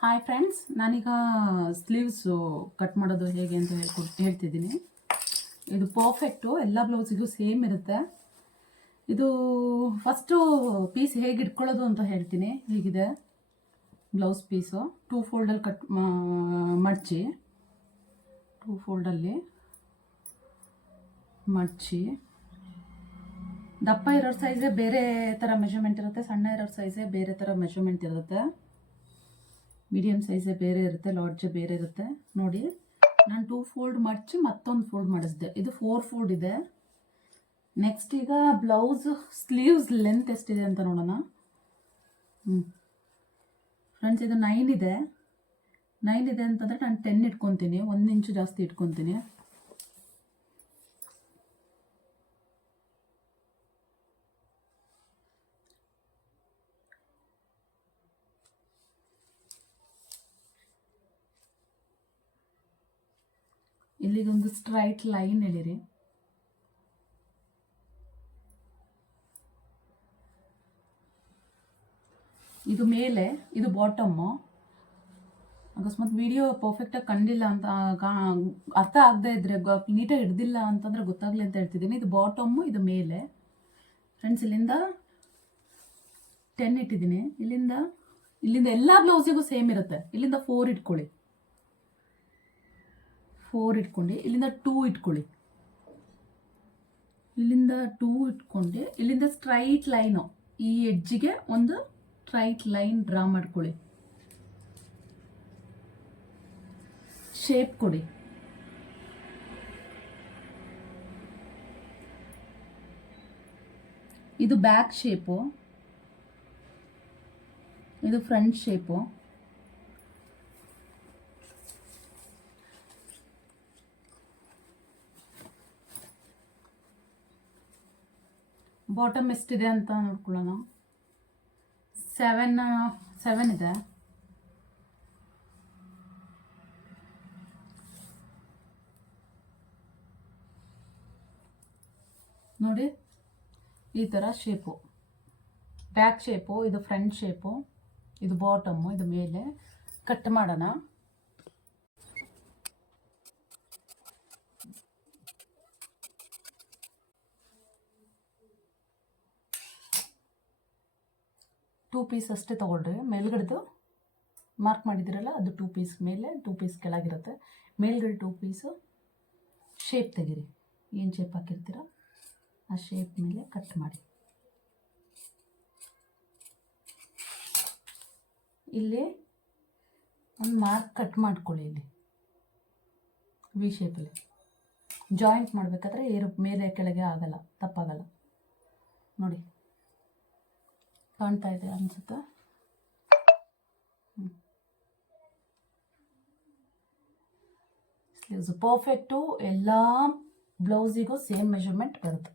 Hi friends, ನಾನೀಗ sleeves cut ಮಾಡೋದು ಹೇಗೆ ಅಂತ ಹೇಳ್ತಿದ್ದೀನಿ. ಇದು ಪರ್ಫೆಕ್ಟು, ಎಲ್ಲ ಬ್ಲೌಸಿಗೂ ಸೇಮ್ ಇರುತ್ತೆ. ಇದು ಫಸ್ಟು ಪೀಸ್ ಹೇಗೆ ಇಟ್ಕೊಳ್ಳೋದು ಅಂತ ಹೇಳ್ತೀನಿ. ಹೀಗಿದೆ ಬ್ಲೌಸ್ ಪೀಸು, 2 ಫೋಲ್ಡಲ್ಲಿ ಕಟ್ ಮಡಚಿ 2 ಫೋಲ್ಡಲ್ಲಿ ಮಡಚಿ. ದಪ್ಪ ಇರೋ ಸೈಜೇ ಬೇರೆ ಥರ ಮೆಷರ್ಮೆಂಟ್ ಇರುತ್ತೆ, ಸಣ್ಣ ಇರೋ ಸೈಜೇ ಬೇರೆ ಥರ ಮೆಷರ್ಮೆಂಟ್ ಇರುತ್ತೆ, ಮೀಡಿಯಮ್ ಸೈಜೇ ಬೇರೆ ಇರುತ್ತೆ, ಲಾರ್ಜೇ ಬೇರೆ ಇರುತ್ತೆ. ನೋಡಿ, ನಾನು 2 ಫೋಲ್ಡ್ ಮಡಚಿ ಮತ್ತೊಂದು ಫೋಲ್ಡ್ ಮಾಡಿಸಿದೆ. ಇದು 4 ಫೋಲ್ಡ್ ಇದೆ. ನೆಕ್ಸ್ಟ್ ಈಗ ಬ್ಲೌಸ್ ಸ್ಲೀವ್ಸ್ ಲೆಂತ್ ಎಷ್ಟಿದೆ ಅಂತ ನೋಡೋಣ. ಫ್ರೆಂಡ್ಸ್, ಇದು 9 ಇದೆ. 9 ಇದೆ ಅಂತಂದರೆ ನಾನು 10 ಇಟ್ಕೊತೀನಿ, 1 ಇಂಚು ಜಾಸ್ತಿ ಇಟ್ಕೊತೀನಿ. ಇಲ್ಲಿಗೊಂದು ಸ್ಟ್ರೈಟ್ ಲೈನ್ ಎಳಿರಿ. ಇದು ಮೇಲೆ, ಇದು ಬಾಟಮ್ಮು. ಅಕಸ್ಮಾತ್ ವಿಡಿಯೋ ಪರ್ಫೆಕ್ಟಾಗಿ ಕಂಡಿಲ್ಲ ಅಂತ, ಅರ್ಥ ಆಗದೆ ಇದ್ರೆ, ನೀಟಾಗಿ ಹಿಡ್ದಿಲ್ಲ ಅಂತಂದರೆ ಗೊತ್ತಾಗಲಿ ಅಂತ ಹೇಳ್ತಿದ್ದೀನಿ. ಇದು ಬಾಟಮ್ಮು, ಇದು ಮೇಲೆ. ಫ್ರೆಂಡ್ಸ್, ಇಲ್ಲಿಂದ 10 ಇಟ್ಟಿದ್ದೀನಿ. ಇಲ್ಲಿಂದ ಎಲ್ಲ ಬ್ಲೌಸಿಗೂ ಸೇಮ್ ಇರುತ್ತೆ. ಇಲ್ಲಿಂದ 4 ಇಟ್ಕೊಳ್ಳಿ, 4 ಇಟ್ಕೊಂಡು ಇಲ್ಲಿಂದ 2 ಇಟ್ಕೊಳ್ಳಿ. ಇಲ್ಲಿಂದ 2 ಇಟ್ಕೊಂಡು ಇಲ್ಲಿಂದ ಸ್ಟ್ರೈಟ್ ಲೈನು, ಈ ಎಡ್ಜಿಗೆ ಒಂದು ಸ್ಟ್ರೈಟ್ ಲೈನ್ ಡ್ರಾ ಮಾಡ್ಕೊಳ್ಳಿ. ಶೇಪ್ ಕೊಡಿ. ಇದು ಬ್ಯಾಕ್ ಶೇಪು, ಇದು ಫ್ರಂಟ್ ಶೇಪು. ಬಾಟಮ್ ಎಷ್ಟಿದೆ ಅಂತ ನೋಡ್ಕೊಳ್ಳೋಣ. 7 ಇದೆ. ನೋಡಿ, ಈ ಥರ ಶೇಪು, ಬ್ಯಾಕ್ ಶೇಪು, ಇದು ಫ್ರಂಟ್ ಶೇಪು, ಇದು ಬಾಟಮ್ಮು, ಇದು ಮೇಲೆ. ಕಟ್ ಮಾಡೋಣ. ಟೂ ಪೀಸ್ ಅಷ್ಟೇ ತೊಗೊಳ್ರಿ. ಮೇಲ್ಗಡೆದು ಮಾರ್ಕ್ ಮಾಡಿದಿರಲ್ಲ, ಅದು 2 ಪೀಸ್ ಮೇಲೆ, 2 ಪೀಸ್ ಕೆಳಗಿರುತ್ತೆ. ಮೇಲ್ಗಡೆ 2 ಪೀಸು ಶೇಪ್ ತೆಗೀರಿ. ಏನು ಶೇಪ್ ಹಾಕಿರ್ತೀರ ಆ ಶೇಪ್ ಮೇಲೆ ಕಟ್ ಮಾಡಿ. ಇಲ್ಲಿ ಒಂದು ಮಾರ್ಕ್ ಕಟ್ ಮಾಡ್ಕೊಳ್ಳಿ. ಇಲ್ಲಿ ವಿ ಶೇಪಲ್ಲಿ ಜಾಯಿಂಟ್ ಮಾಡಬೇಕಾದ್ರೆ ಮೇಲೆ ಕೆಳಗೆ ಆಗಲ್ಲ, ತಪ್ಪಾಗಲ್ಲ. ನೋಡಿ, ಕಾಣ್ತಾ ಇದೆ ಅನ್ಸುತ್ತಾ? ಸ್ಲೀವ್ಸ್ ಪರ್ಫೆಕ್ಟು, ಎಲ್ಲ ಬ್ಲೌಸಿಗೂ ಸೇಮ್ ಮೆಷರ್ಮೆಂಟ್ ಬರುತ್ತೆ.